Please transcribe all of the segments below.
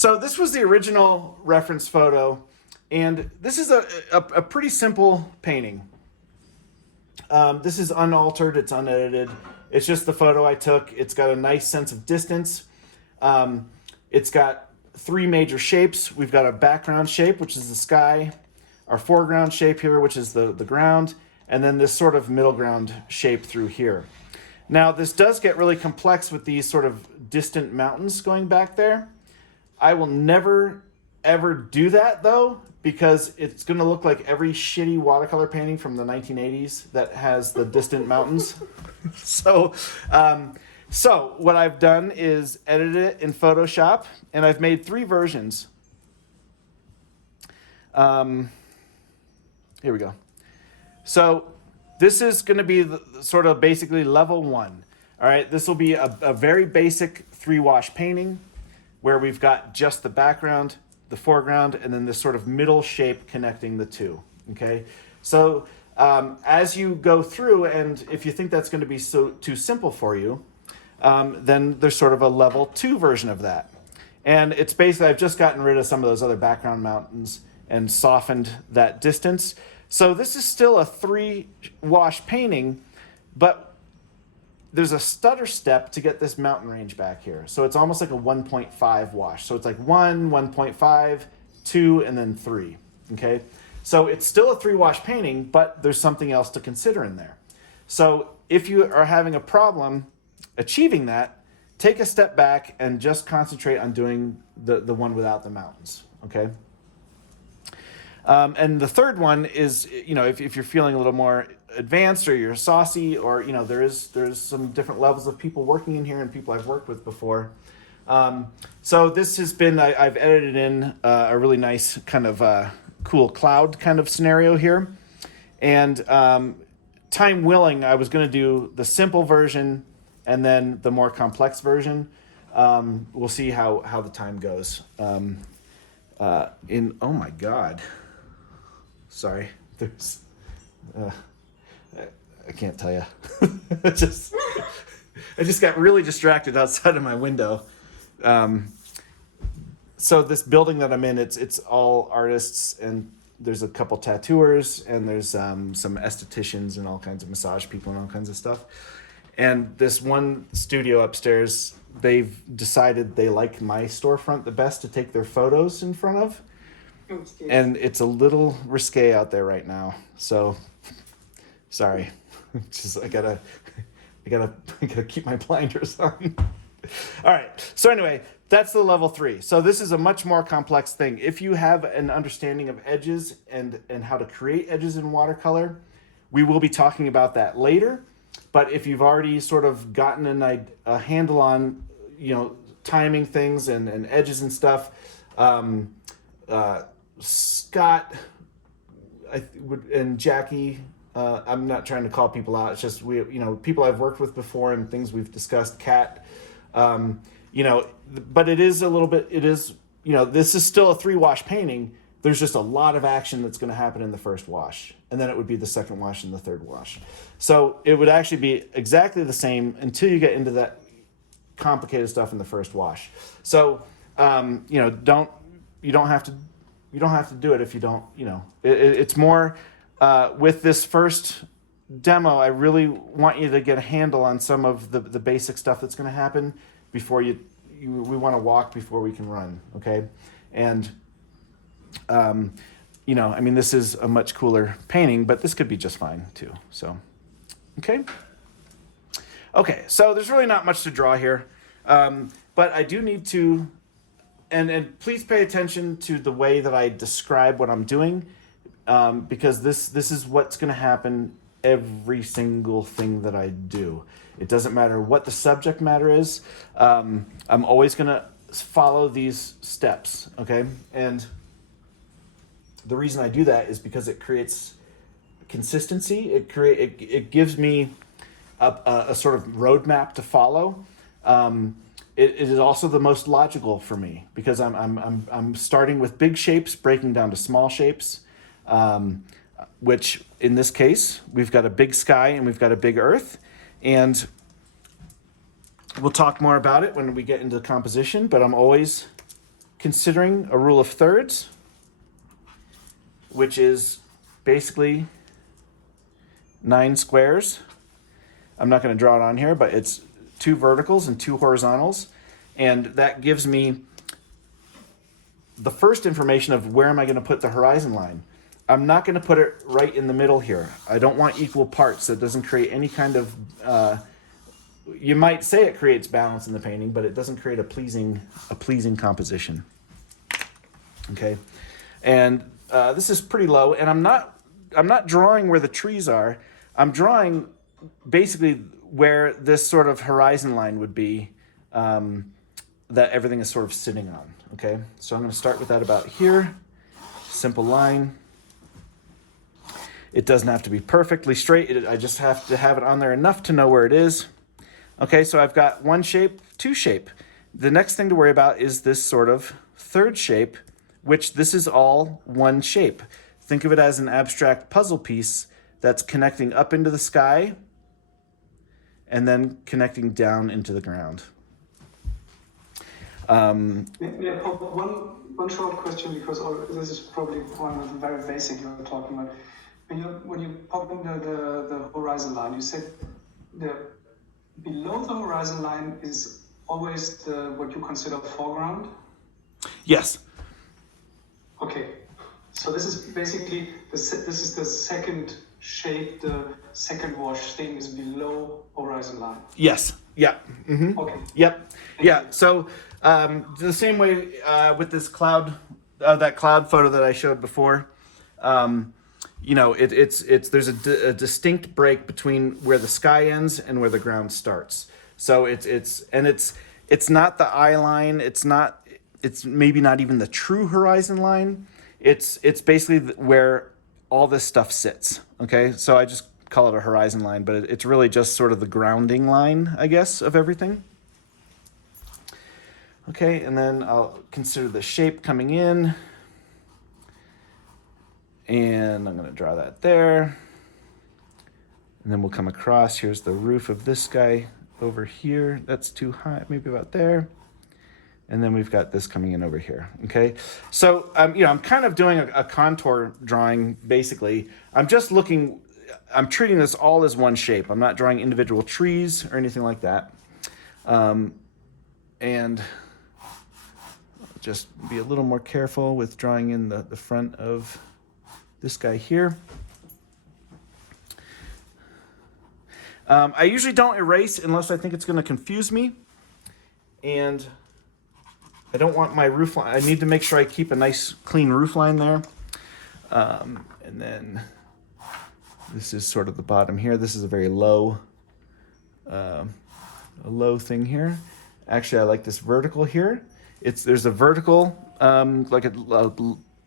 So this was the original reference photo, and this is a pretty simple painting. This is unaltered, it's unedited. It's just the photo I took. It's got a nice sense of distance. It's got three major shapes. We've got a background shape, which is the sky, our foreground shape here, which is the ground, and then this sort of middle ground shape through here. Now, this does get really complex with these sort of distant mountains going back there. I will never, ever do that, though, because it's going to look like every shitty watercolor painting from the 1980s that has the distant mountains. So what I've done is edited it in Photoshop, and I've made three versions. Here we go. So this is going to be the, sort of basically level one. All right, this will be a very basic three-wash painting where we've got just the background, the foreground, and then this sort of middle shape connecting the two, okay? So as you go through, and if you think that's going to be too simple for you, then there's sort of a level 2 version of that. And it's basically, I've just gotten rid of some of those other background mountains and softened that distance. So this is still a 3-wash painting, but there's a stutter step to get this mountain range back here. So it's almost like a 1.5 wash. So it's like 1, 1.5, 2, and then 3, okay? So it's still a 3-wash painting, but there's something else to consider in there. So if you are having a problem achieving that, take a step back and just concentrate on doing the one without the mountains, okay? And the third one is, you know, if you're feeling a little more advanced or you're saucy, or, you know, there's some different levels of people working in here and people I've worked with before. So this has been, I've edited in a really nice kind of cool cloud kind of scenario here. And time willing, I was going to do the simple version and then the more complex version. We'll see how the time goes. Oh my God. Sorry, there's, I can't tell you. I just got really distracted outside of my window. So this building that I'm in, it's all artists, and there's a couple tattooers, and there's some estheticians and all kinds of massage people and all kinds of stuff. And this one studio upstairs, they've decided they like my storefront the best to take their photos in front of. And it's a little risque out there right now, so sorry. I gotta keep my blinders on. All right. So anyway, that's the level 3. So this is a much more complex thing. If you have an understanding of edges and how to create edges in watercolor, we will be talking about that later. But if you've already sort of gotten a handle on, you know, timing things and edges and stuff, Scott and Jackie, I'm not trying to call people out. It's just people I've worked with before and things we've discussed. Kat, but it is a little bit. It is, this is still a 3-wash painting. There's just a lot of action that's going to happen in the first wash, and then it would be the second wash and the third wash. So it would actually be exactly the same until you get into that complicated stuff in the first wash. So you don't have to do it if you don't, it's more, with this first demo, I really want you to get a handle on some of the basic stuff that's going to happen before we want to walk before we can run. Okay. And, this is a much cooler painting, but this could be just fine too. So, okay. Okay. So there's really not much to draw here. But I do need to, and please pay attention to the way that I describe what I'm doing, because this is what's going to happen every single thing that I do. It doesn't matter what the subject matter is. I'm always going to follow these steps, okay? And the reason I do that is because it creates consistency. It gives me a sort of roadmap to follow. It is also the most logical for me because I'm starting with big shapes, breaking down to small shapes, which in this case, we've got a big sky and we've got a big earth. And we'll talk more about it when we get into the composition, but I'm always considering a rule of thirds, which is basically 9 squares. I'm not going to draw it on here, but it's 2 verticals and 2 horizontals. And that gives me the first information of where am I going to put the horizon line. I'm not going to put it right in the middle here. I don't want equal parts. That doesn't create any kind of, you might say it creates balance in the painting, but it doesn't create a pleasing composition. Okay, and this is pretty low, and I'm not drawing where the trees are. I'm drawing basically where this sort of horizon line would be, that everything is sort of sitting on. Okay, so I'm going to start with that about here. Simple line. It doesn't have to be perfectly straight. I just have to have it on there enough to know where it is. Okay, so I've got 1 shape, 2 shape. The next thing to worry about is this sort of 3rd shape, which this is all 1 shape. Think of it as an abstract puzzle piece that's connecting up into the sky and then connecting down into the ground. One short question, because this is probably one of the very basic you're talking about. When you pop in the horizon line, you said below the horizon line is always what you consider foreground? Yes. Okay. So this is basically, this is the second shape, the second wash thing is below horizon line. Yes. Yeah. Mm-hmm. Okay. Yep. Yeah. So the same way with this cloud, that cloud photo that I showed before, you know, there's a distinct break between where the sky ends and where the ground starts. So it's not the eye line. It's maybe not even the true horizon line. It's basically where all this stuff sits. Okay, so I just call it a horizon line, but it's really just sort of the grounding line, I guess, of everything. Okay, and then I'll consider the shape coming in. And I'm going to draw that there. And then we'll come across. Here's the roof of this guy over here. That's too high, maybe about there. And then we've got this coming in over here. Okay, so you know, I'm kind of doing a contour drawing. Basically, I'm treating this all as 1 shape. I'm not drawing individual trees or anything like that. And I'll just be a little more careful with drawing in the front of this guy here. I usually don't erase unless I think it's going to confuse me. And I don't want my roof line. I need to make sure I keep a nice clean roof line there. And then this is sort of the bottom here. This is a very low, a low thing here. Actually, I like this vertical here. There's a vertical, like a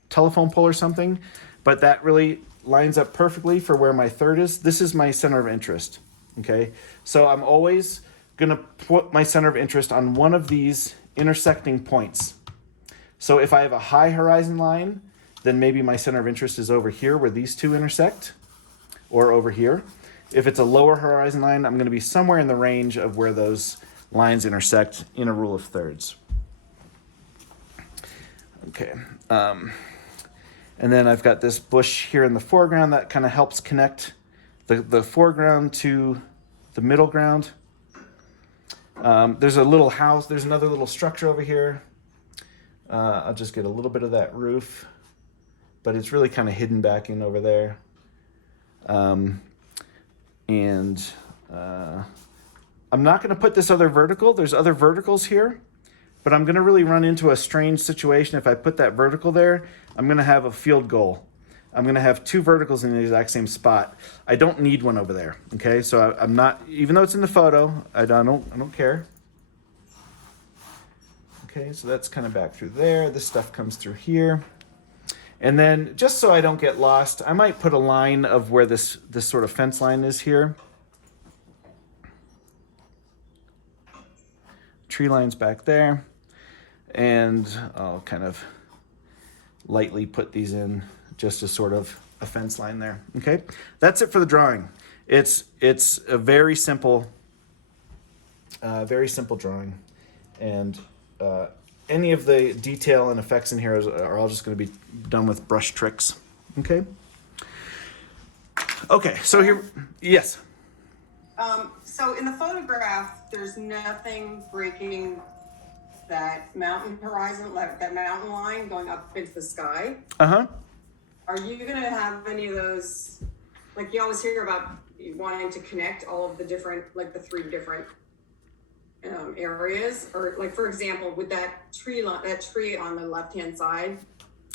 telephone pole or something, but that really lines up perfectly for where my 3rd is. This is my center of interest. Okay, so I'm always gonna put my center of interest on one of these intersecting points. So if I have a high horizon line, then maybe my center of interest is over here where these 2 intersect, or over here. If it's a lower horizon line, I'm going to be somewhere in the range of where those lines intersect in a rule of thirds. Okay, and then I've got this bush here in the foreground that kind of helps connect the foreground to the middle ground. There's a little house. There's another little structure over here. I'll just get a little bit of that roof, but it's really kind of hidden back in over there. I'm not going to put this other vertical. There's other verticals here, but I'm going to really run into a strange situation. If I put that vertical there, I'm going to have a field goal. I'm going to have 2 verticals in the exact same spot. I don't need one over there. Okay, so I'm not, even though it's in the photo, I don't care. Okay, so that's kind of back through there. This stuff comes through here. And then just so I don't get lost, I might put a line of where this sort of fence line is here. Tree line's back there. And I'll kind of lightly put these in just as sort of a fence line there. Okay, that's it for the drawing. It's a very simple drawing, and any of the detail and effects in here are all just going to be done with brush tricks. Okay. Okay, so here, yes. So in the photograph, there's nothing breaking that mountain horizon, like that mountain line going up into the sky. Uh-huh. Are you gonna have any of those, like you always hear about wanting to connect all of the different, like the 3 different areas? Or like, for example, with that tree on the left-hand side,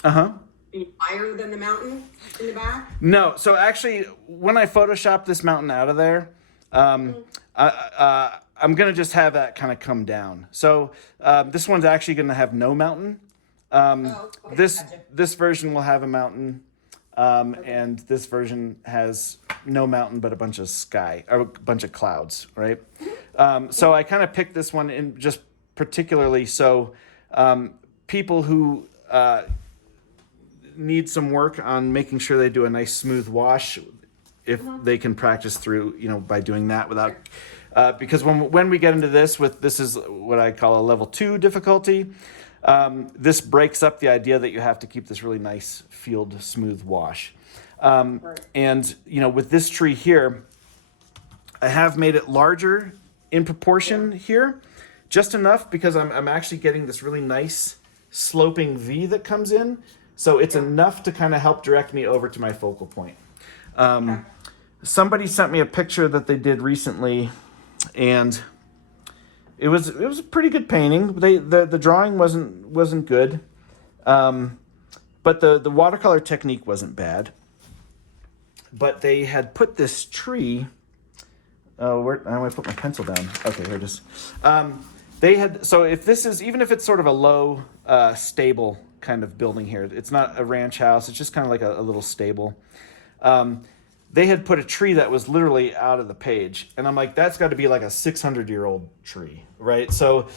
Uh-huh. be higher than the mountain in the back? No, so actually, when I photoshopped this mountain out of there, I'm gonna just have that kind of come down. So this one's actually gonna have no mountain. Okay, This gotcha. this version will have a mountain, and this version has no mountain but a bunch of sky or a bunch of clouds, right? So I kind of picked this one in just particularly so people who need some work on making sure they do a nice smooth wash, if they can practice through, by doing that without, because when we get into this is what I call a level 2 difficulty. This breaks up the idea that you have to keep this really nice field smooth wash. And with this tree here, I have made it larger in proportion here, just enough because I'm actually getting this really nice sloping V that comes in. So it's enough to kind of help direct me over to my focal point. Somebody sent me a picture that they did recently, and it was a pretty good painting. The drawing wasn't good, but the watercolor technique wasn't bad. But they had put this tree. Where I want to put my pencil down. Okay, here it is. They had, so if this is, even if it's sort of a low stable kind of building here, it's not a ranch house. It's just kind of like a little stable. They had put a tree that was literally out of the page, and I'm like, that's got to be like a 600-year-old tree, right? So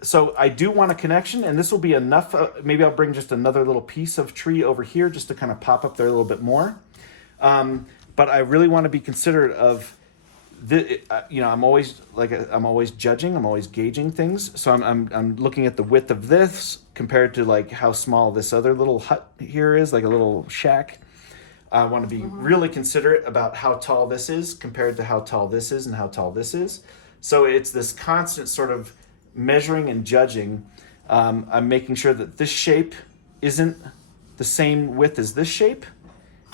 so I do want a connection, and this will be enough. Maybe I'll bring just another little piece of tree over here just to kind of pop up there a little bit more. But I really want to be considerate of I'm always judging, I'm always gauging things. So I'm looking at the width of this compared to like how small this other little hut here is, like a little shack. I want to be really considerate about how tall this is compared to how tall this is and how tall this is. So it's this constant sort of measuring and judging. I'm making sure that this shape isn't the same width as this shape,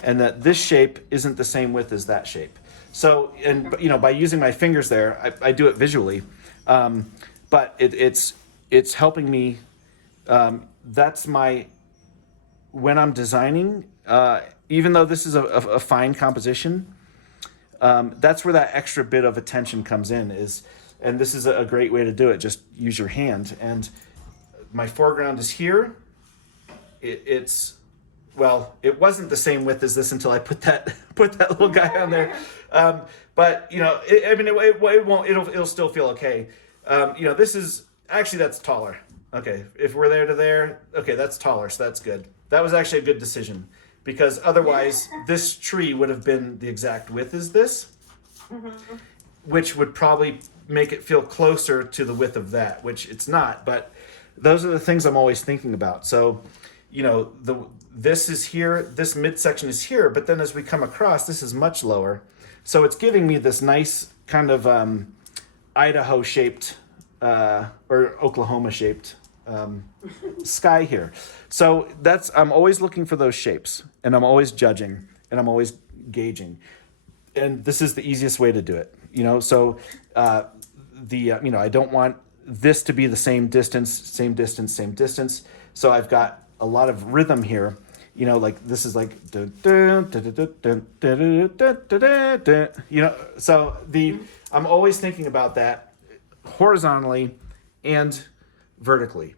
and that this shape isn't the same width as that shape. So, and by using my fingers there, I do it visually, but it's helping me. That's my, when I'm designing, even though this is a fine composition, that's where that extra bit of attention comes in and this is a great way to do it. Just use your hand. And my foreground is here. It wasn't the same width as this until I put that little guy on there. But it won't. It'll still feel okay. This is actually, that's taller. Okay, if we're there to there, okay, that's taller, so that's good. That was actually a good decision because otherwise this tree would have been the exact width as this, which would probably make it feel closer to the width of that, which it's not. But those are the things I'm always thinking about. So, this is here, this midsection is here, but then as we come across, this is much lower. So it's giving me this nice kind of Idaho-shaped or Oklahoma-shaped sky here. So I'm always looking for those shapes, and I'm always judging, and I'm always gauging. And this is the easiest way to do it. So I don't want this to be the same distance. So I've got a lot of rhythm here, like this is like, so I'm always thinking about that horizontally and vertically.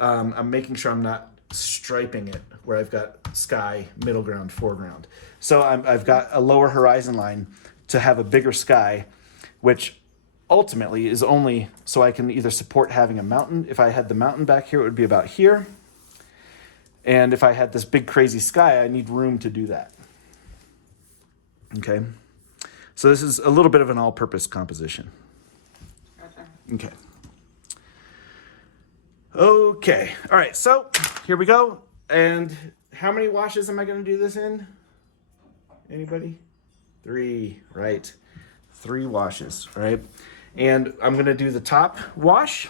I'm making sure I'm not striping it where I've got sky, middle ground, foreground. So I've got a lower horizon line to have a bigger sky, which ultimately is only so I can either support having a mountain. If I had the mountain back here, it would be about here. And if I had this big crazy sky, I need room to do that. Okay. So this is a little bit of an all-purpose composition. Gotcha. Okay. Okay, all right, so here we go. And how many washes am I going to do this in? Anybody? 3, right? 3 washes, right? And I'm going to do the top wash.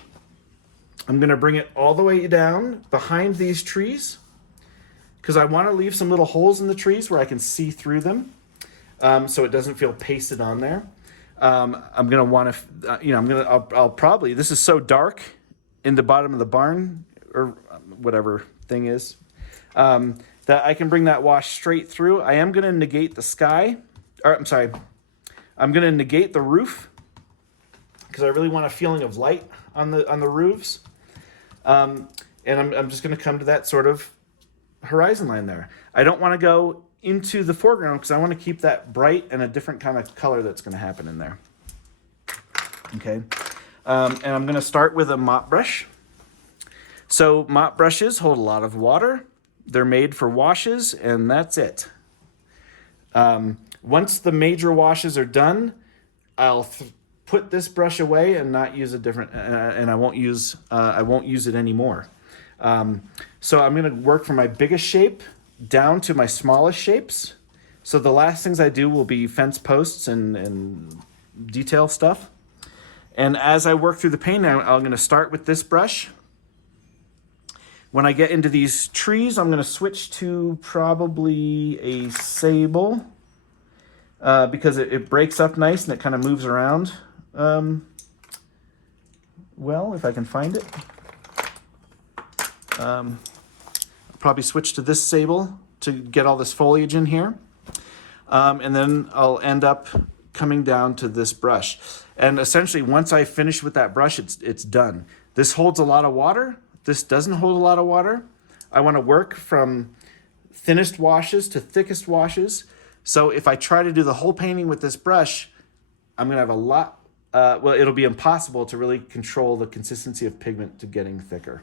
I'm going to bring it all the way down behind these trees because I want to leave some little holes in the trees where I can see through them, so it doesn't feel pasted on there. I'm going to want to, I'll probably, this is so dark in the bottom of the barn or whatever thing is, that I can bring that wash straight through. I am going to negate the sky, or I'm sorry, I'm going to negate the roof because I really want a feeling of light on the roofs. And I'm just going to come to that sort of horizon line there. I don't want to go into the foreground because I want to keep that bright and a different kind of color that's going to happen in there. Okay. And I'm going to start with a mop brush. So mop brushes hold a lot of water. They're made for washes, and that's it. Once the major washes are done, I'll put this brush away and not use a different, and I won't use it anymore. So I'm going to work from my biggest shape down to my smallest shapes. So the last things I do will be fence posts and detail stuff. And as I work through the paint, I'm going to start with this brush. When I get into these trees, I'm going to switch to probably a sable because it breaks up nice and it kind of moves around. Well, if I can find it. I'll probably switch to this sable to get all this foliage in here. And then I'll end up coming down to this brush. And essentially, once I finish with that brush, it's done. This holds a lot of water. This doesn't hold a lot of water. I want to work from thinnest washes to thickest washes. So if I try to do the whole painting with this brush, I'm going to have a lot, it'll be impossible to really control the consistency of pigment to getting thicker.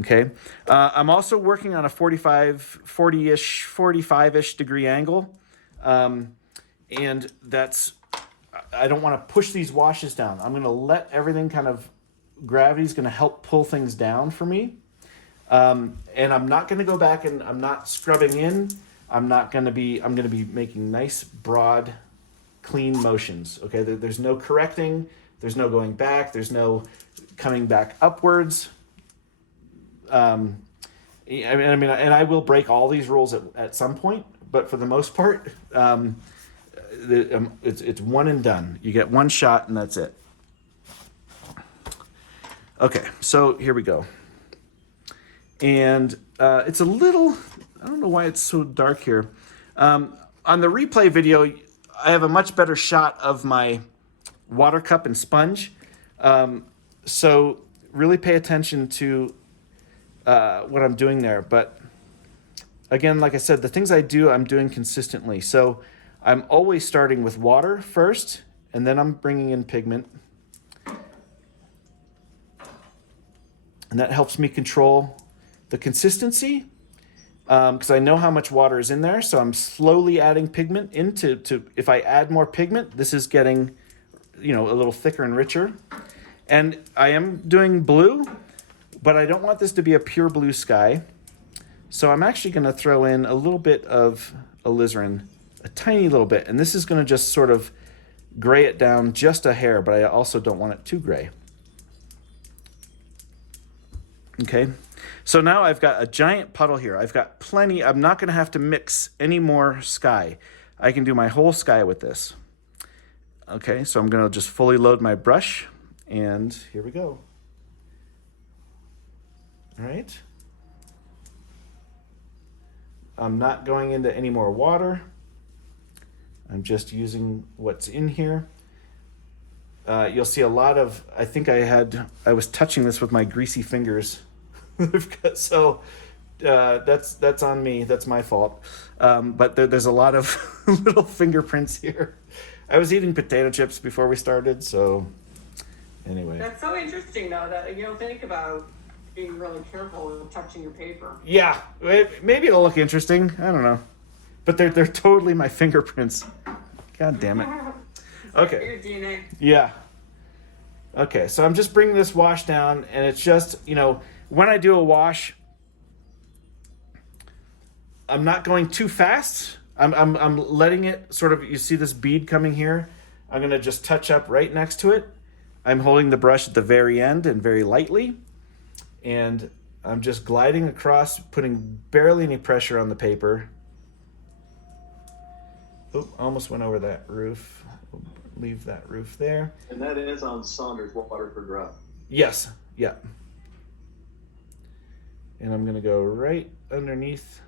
Okay. I'm also working on a 45-ish degree angle. And that's, I don't want to push these washes down. I'm going to let everything kind of, gravity's going to help pull things down for me. And I'm not going to go back and I'm not scrubbing in. I'm going to be making nice, broad, clean motions. Okay. There's no correcting. There's no going back. There's no coming back upwards. I mean, and I will break all these rules at some point, but for the most part, it's one and done. You get one shot and that's it. Okay, so here we go. And it's a little, I don't know why it's so dark here. On the replay video, I have a much better shot of my water cup and sponge. So really pay attention to what I'm doing there. But again, like I said, the things I do, I'm doing consistently. So I'm always starting with water first, and then I'm bringing in pigment. And that helps me control the consistency because I know how much water is in there. So I'm slowly adding pigment if I add more pigment, this is getting, a little thicker and richer. And I am doing blue, but I don't want this to be a pure blue sky. So I'm actually going to throw in a little bit of alizarin, a tiny little bit. And this is going to just sort of gray it down just a hair, but I also don't want it too gray. Okay, so now I've got a giant puddle here. I've got plenty. I'm not going to have to mix any more sky. I can do my whole sky with this. Okay, so I'm going to just fully load my brush, and here we go. All right. I'm not going into any more water. I'm just using what's in here. You'll see a lot of, I was touching this with my greasy fingers. So that's on me. That's my fault. But there's a lot of little fingerprints here. I was eating potato chips before we started. So anyway. That's so interesting though, that you don't think about being really careful with touching your paper. Yeah, maybe it'll look interesting. I don't know. But they're totally my fingerprints. God damn it. Okay. Your DNA. Yeah. Okay, so I'm just bringing this wash down, and it's just, you know, when I do a wash, I'm not going too fast. I'm letting it sort of, you see this bead coming here? I'm gonna just touch up right next to it. I'm holding the brush at the very end and very lightly, and I'm just gliding across, putting barely any pressure on the paper. Oop, almost went over that roof. Leave that roof there. And that is on Saunders water per drop. Yes, yeah. And I'm gonna go right underneath.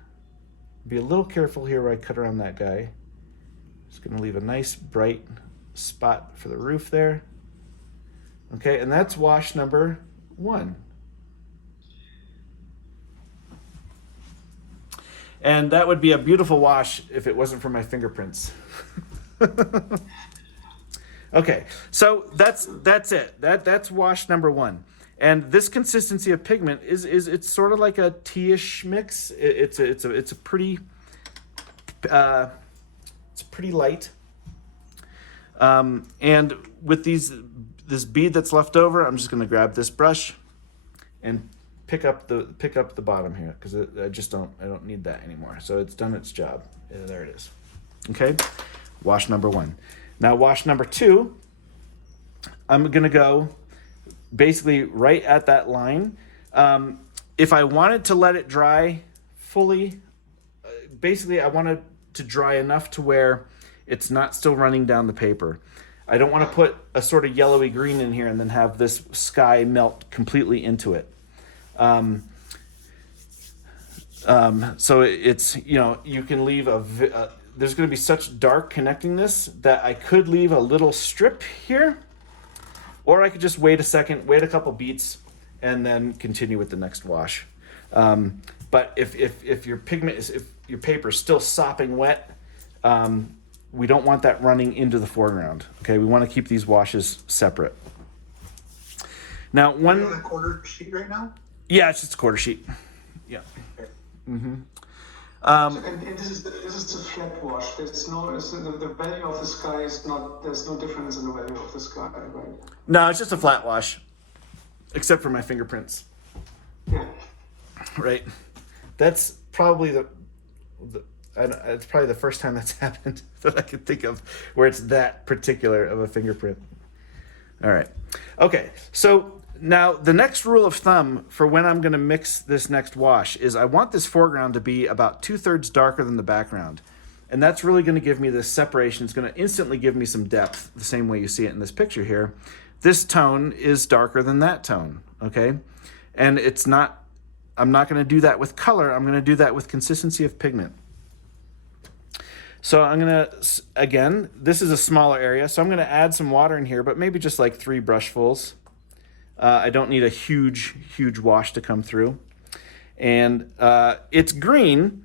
Be a little careful here where I cut around that guy. Just gonna leave a nice bright spot for the roof there. Okay, and that's wash number 1. And that would be a beautiful wash if it wasn't for my fingerprints. Okay, so that's it. That's wash number 1. And this consistency of pigment is it's sort of like a tea-ish mix. It's a pretty light. And with this bead that's left over, I'm just going to grab this brush and pick up the bottom here, because I don't need that anymore. So it's done its job. There it is. Okay, wash number 1. Now wash number 2, I'm gonna go basically right at that line. If I wanted to let it dry fully, basically I want it to dry enough to where it's not still running down the paper. I don't want to put a sort of yellowy green in here and then have this sky melt completely into it. So it's, you know, you can leave there's going to be such dark connecting this that I could leave a little strip here, or I could just wait a couple beats, and then continue with the next wash. But if your if your paper is still sopping wet, we don't want that running into the foreground. Okay, we want to keep these washes separate. Now, Are you on a quarter sheet right now? Yeah, it's just a quarter sheet. Yeah. Okay. Mm-hmm. And this is the flat wash. There's no the value of the sky is not. There's no difference in the value of the sky, right? No, it's just a flat wash, except for my fingerprints. Yeah. Right. That's probably it's probably the first time that's happened that I can think of where it's that particular of a fingerprint. All right. Okay. So now the next rule of thumb for when I'm going to mix this next wash is I want this foreground to be about 2/3 darker than the background. And that's really going to give me this separation. It's going to instantly give me some depth, the same way you see it in this picture here. This tone is darker than that tone, okay? And I'm not going to do that with color. I'm going to do that with consistency of pigment. So I'm going to, again, this is a smaller area, so I'm going to add some water in here, but maybe just like 3 brushfuls. I don't need a huge wash to come through. And it's green-ish,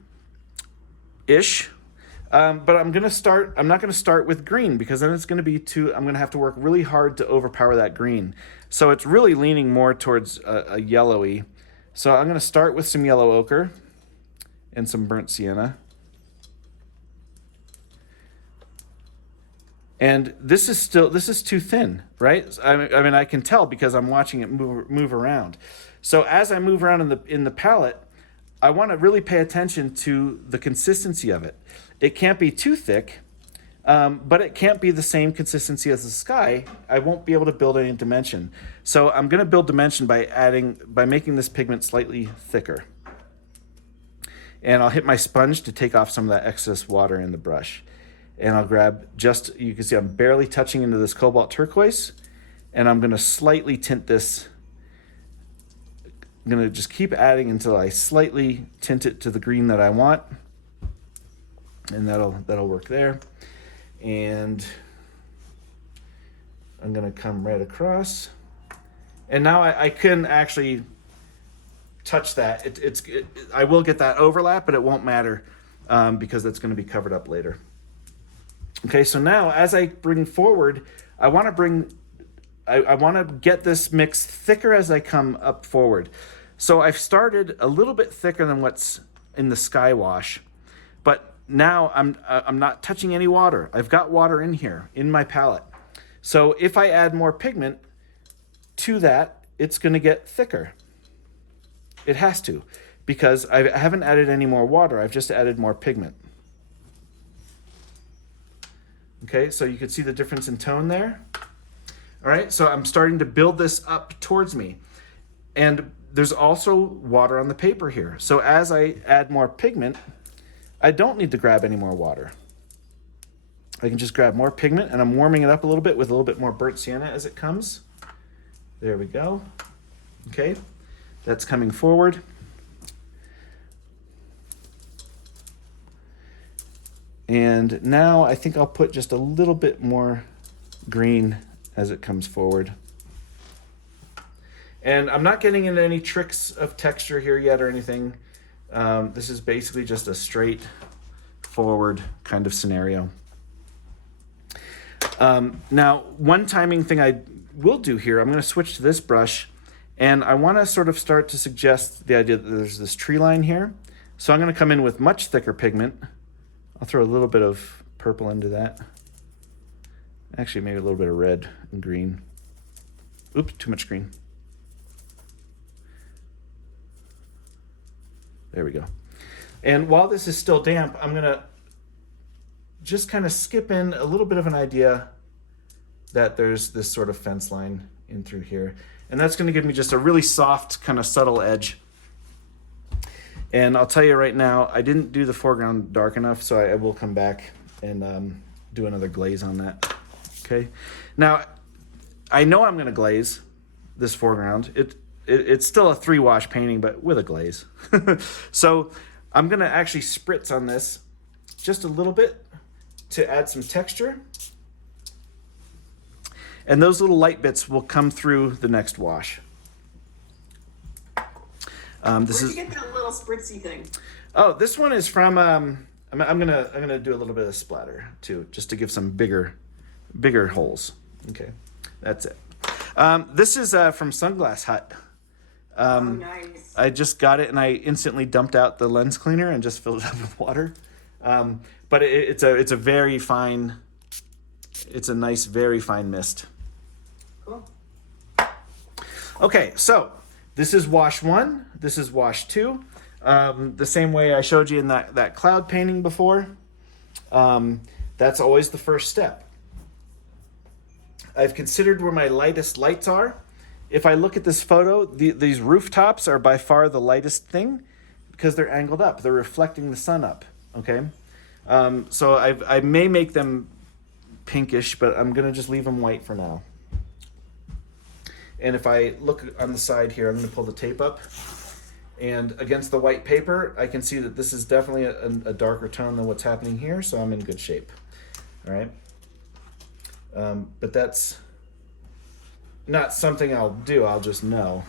but I'm not going to start with green, because then it's going to be I'm going to have to work really hard to overpower that green. So it's really leaning more towards a yellowy. So I'm going to start with some yellow ochre and some burnt sienna. And this is too thin, right? I mean, I can tell because I'm watching it move around. So as I move around in the palette, I want to really pay attention to the consistency of it. It can't be too thick, but it can't be the same consistency as the sky. I won't be able to build any dimension. So I'm going to build dimension by making this pigment slightly thicker. And I'll hit my sponge to take off some of that excess water in the brush. And I'll grab you can see I'm barely touching into this cobalt turquoise, and I'm going to slightly tint this. I'm going to just keep adding until I slightly tint it to the green that I want, and that'll work there. And I'm going to come right across, and now I can actually touch that. I will get that overlap, but it won't matter because that's going to be covered up later. Okay, so now as I bring forward, I want to get this mix thicker as I come up forward. So I've started a little bit thicker than what's in the sky wash, but now I'm not touching any water. I've got water in here in my palette. So if I add more pigment, to that, it's going to get thicker. It has to, because I haven't added any more water. I've just added more pigment. Okay, so you can see the difference in tone there. All right, so I'm starting to build this up towards me. And there's also water on the paper here. So as I add more pigment, I don't need to grab any more water. I can just grab more pigment, and I'm warming it up a little bit with a little bit more burnt sienna as it comes. There we go. Okay, that's coming forward. And now I think I'll put just a little bit more green as it comes forward. And I'm not getting into any tricks of texture here yet or anything. This is basically just a straight forward kind of scenario. Now, one timing thing I will do here, I'm going to switch to this brush, and I want to sort of start to suggest the idea that there's this tree line here. So I'm going to come in with much thicker pigment. I'll throw a little bit of purple into that. Actually, maybe a little bit of red and green. Oops, too much green. There we go. And while this is still damp, I'm going to just kind of skip in a little bit of an idea that there's this sort of fence line in through here. And that's going to give me just a really soft, kind of subtle edge. And I'll tell you right now, I didn't do the foreground dark enough, so I will come back and do another glaze on that. Okay. Now, I know I'm going to glaze this foreground. It's still a 3-wash painting, but with a glaze. So I'm going to actually spritz on this just a little bit to add some texture. And those little light bits will come through the next wash. Where'd you get that little spritzy thing? Oh, this one is from. I'm gonna do a little bit of splatter too, just to give some bigger holes. Okay, that's it. This is from Sunglass Hut. Oh, nice. I just got it and I instantly dumped out the lens cleaner and just filled it up with water. But it's a very fine. It's a nice, very fine mist. Cool. Okay, so this is wash 1. This is wash 2. The same way I showed you in that cloud painting before. That's always the first step. I've considered where my lightest lights are. If I look at this photo, these rooftops are by far the lightest thing because they're angled up. They're reflecting the sun up, okay? So I may make them pinkish, but I'm going to just leave them white for now. And if I look on the side here, I'm going to pull the tape up. And against the white paper, I can see that this is definitely a darker tone than what's happening here, so I'm in good shape. All right. But that's not something I'll do. I'll just know.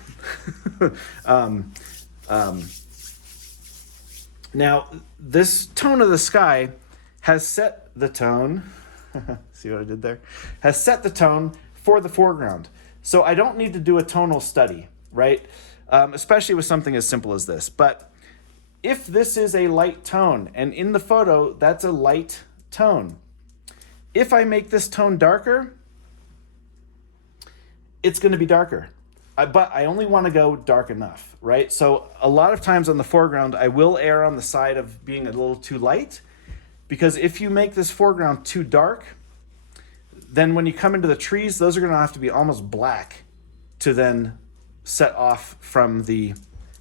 Now, this tone of the sky has set the tone. See what I did there? Has set the tone for the foreground. So I don't need to do a tonal study, right? Especially with something as simple as this. But if this is a light tone, and in the photo, that's a light tone. If I make this tone darker, it's going to be darker. But I only want to go dark enough, right? So a lot of times on the foreground, I will err on the side of being a little too light, because if you make this foreground too dark, then when you come into the trees, those are going to have to be almost black to then set off from the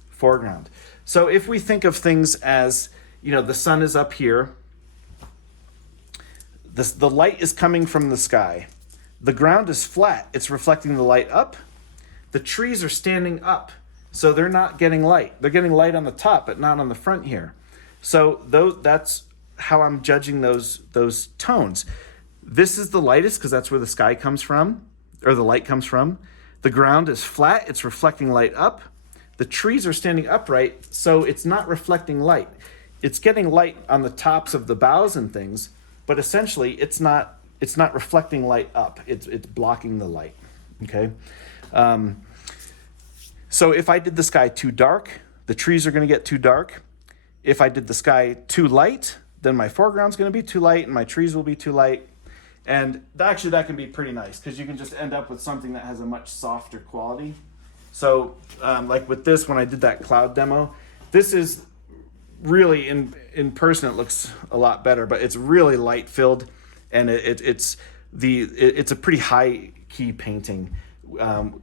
foreground. So if we think of things as, the sun is up here, the light is coming from the sky. The ground is flat. It's reflecting the light up. The trees are standing up, so they're not getting light. They're getting light on the top, but not on the front here. So that's how I'm judging those tones. This is the lightest because that's where the sky comes from, or the light comes from. The ground is flat. It's reflecting light up. The trees are standing upright, so it's not reflecting light. It's getting light on the tops of the boughs and things, but essentially it's not reflecting light up. It's blocking the light. Okay. So if I did the sky too dark, the trees are going to get too dark. If I did the sky too light, then my foreground's going to be too light and my trees will be too light. And actually that can be pretty nice because you can just end up with something that has a much softer quality. So like with this, when I did that cloud demo, this is really in person it looks a lot better, but it's really light filled, and it's a pretty high key painting.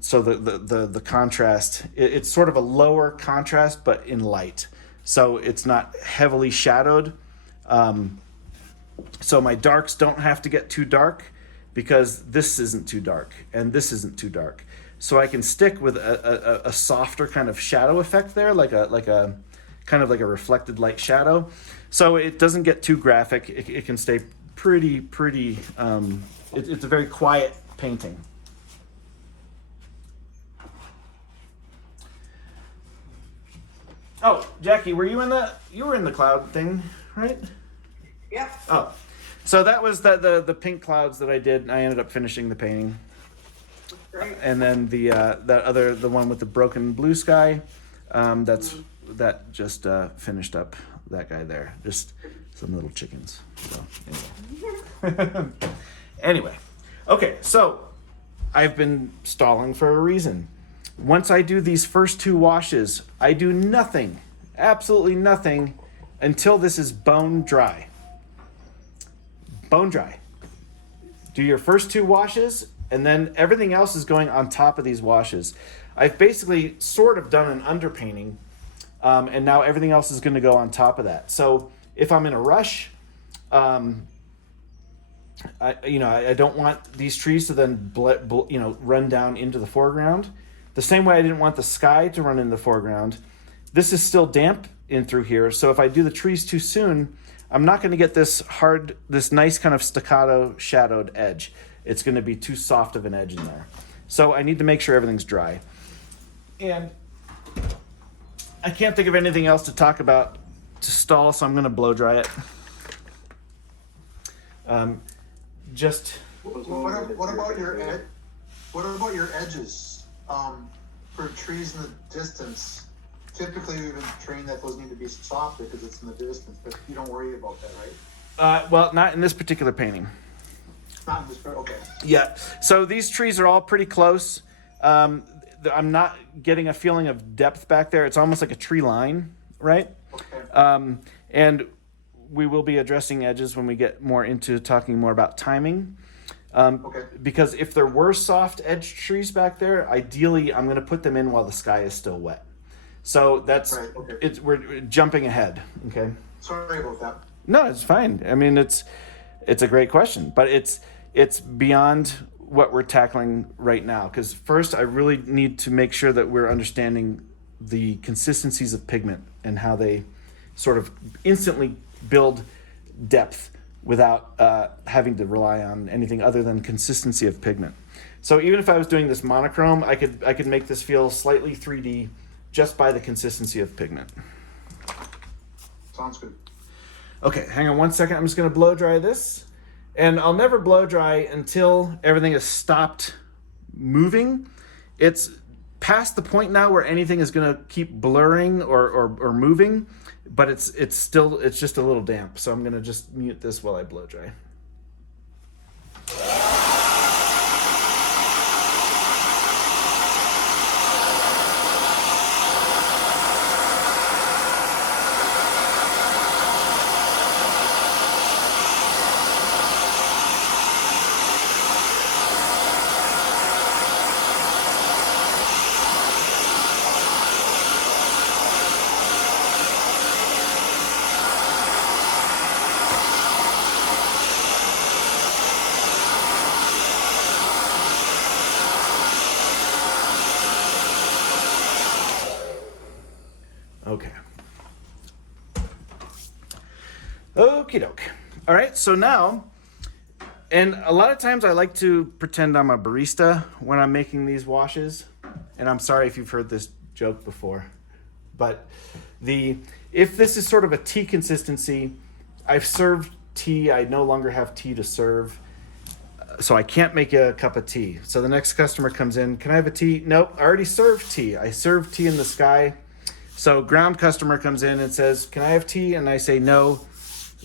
So the contrast, it's sort of a lower contrast but in light, so it's not heavily shadowed. So my darks don't have to get too dark because this isn't too dark and this isn't too dark. So I can stick with a softer kind of shadow effect there, like a kind of like a reflected light shadow. So it doesn't get too graphic. It can stay pretty. It's a very quiet painting. Oh, Jackie, were you in the cloud thing, right? Yep. Oh, so that was the pink clouds that I did. I ended up finishing the painting, Great. and then the one with the broken blue sky, that just finished up that guy there. Just some little chickens. So anyway, anyway, okay. So I've been stalling for a reason. Once I do these first two washes, I do nothing, absolutely nothing, until this is bone dry. Bone dry. Do your first two washes, and then everything else is going on top of these washes. I've basically sort of done an underpainting, and now everything else is going to go on top of that. So if I'm in a rush, I don't want these trees to then run down into the foreground. The same way I didn't want the sky to run in the foreground. This is still damp in through here, so if I do the trees too soon, I'm not going to get this nice kind of staccato shadowed edge. It's going to be too soft of an edge in there. So I need to make sure everything's dry. And I can't think of anything else to talk about to stall, so I'm going to blow dry it. What about your edges? For trees in the distance, typically we've been trained that those need to be soft because it's in the distance, but you don't worry about that, right? Well, not in this particular painting. Not in this, okay. Yeah. So these trees are all pretty close. I'm not getting a feeling of depth back there. It's almost like a tree line, right? Okay. And we will be addressing edges when we get more into talking more about timing. Okay. Because if there were soft edge trees back there, ideally I'm going to put them in while the sky is still wet. So that's Right, okay. We're jumping ahead. Okay. Sorry about that. No, it's fine. I mean, it's a great question, but it's beyond what we're tackling right now. Because first, I really need to make sure that we're understanding the consistencies of pigment and how they sort of instantly build depth without having to rely on anything other than consistency of pigment. So even if I was doing this monochrome, I could make this feel slightly 3D just by the consistency of pigment. Sounds good. Okay, hang on one second. I'm just going to blow dry this. And I'll never blow dry until everything has stopped moving. It's past the point now where anything is going to keep blurring or moving, but it's just a little damp. So I'm going to just mute this while I blow dry. Okay. Okie doke. All right, so now, and a lot of times I like to pretend I'm a barista when I'm making these washes. And I'm sorry if you've heard this joke before. But if this is sort of a tea consistency, I've served tea. I no longer have tea to serve. So I can't make a cup of tea. So the next customer comes in, can I have a tea? Nope, I already served tea. I served tea in the sky. So ground customer comes in and says, can I have tea? And I say, no,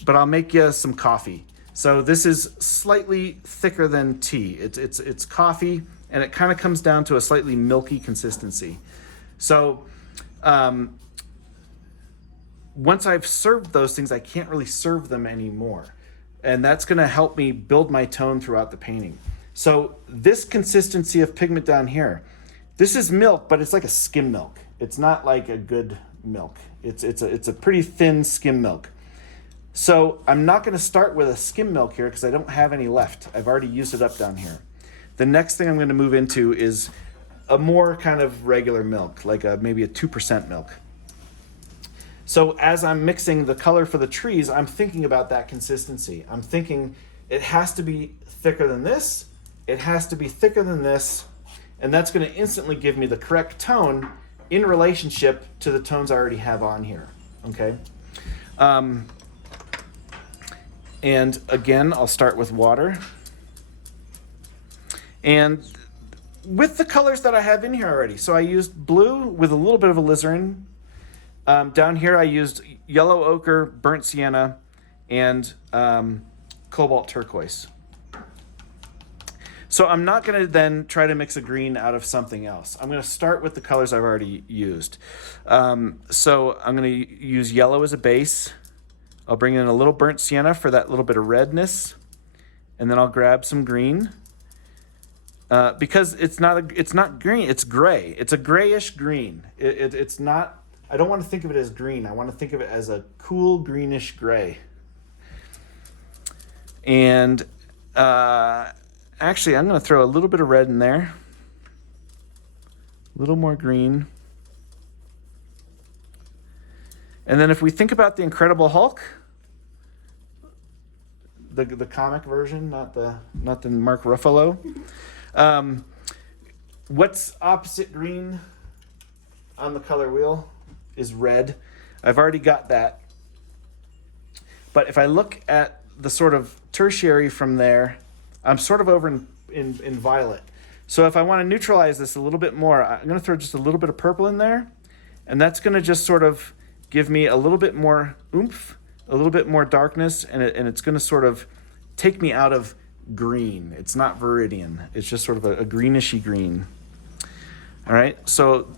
but I'll make you some coffee. So this is slightly thicker than tea. It's coffee, and it kind of comes down to a slightly milky consistency. So once I've served those things, I can't really serve them anymore. And that's going to help me build my tone throughout the painting. So this consistency of pigment down here, this is milk, but it's like a skim milk. It's not like a good milk. It's a pretty thin skim milk. So I'm not going to start with a skim milk here because I don't have any left. I've already used it up down here. The next thing I'm going to move into is a more kind of regular milk, like maybe a 2% milk. So as I'm mixing the color for the trees, I'm thinking about that consistency. I'm thinking it has to be thicker than this, it has to be thicker than this, and that's going to instantly give me the correct tone in relationship to the tones I already have on here, okay? And again, I'll start with water. And with the colors that I have in here already, so I used blue with a little bit of alizarin. Down here I used yellow ochre, burnt sienna, and cobalt turquoise. So I'm not going to then try to mix a green out of something else. I'm going to start with the colors I've already used. So I'm going to use yellow as a base. I'll bring in a little burnt sienna for that little bit of redness, and then I'll grab some green. Because it's not green, it's gray. It's a grayish green. It's not. I don't want to think of it as green. I want to think of it as a cool greenish gray. And actually, I'm going to throw a little bit of red in there. A little more green. And then if we think about the Incredible Hulk, the comic version, not the Mark Ruffalo. What's opposite green on the color wheel is red. I've already got that. But if I look at the sort of tertiary from there, I'm sort of over in violet. So if I want to neutralize this a little bit more, I'm going to throw just a little bit of purple in there. And that's going to just sort of give me a little bit more oomph, a little bit more darkness, and it's going to sort of take me out of green. It's not viridian. It's just sort of a greenish-y green. All right, so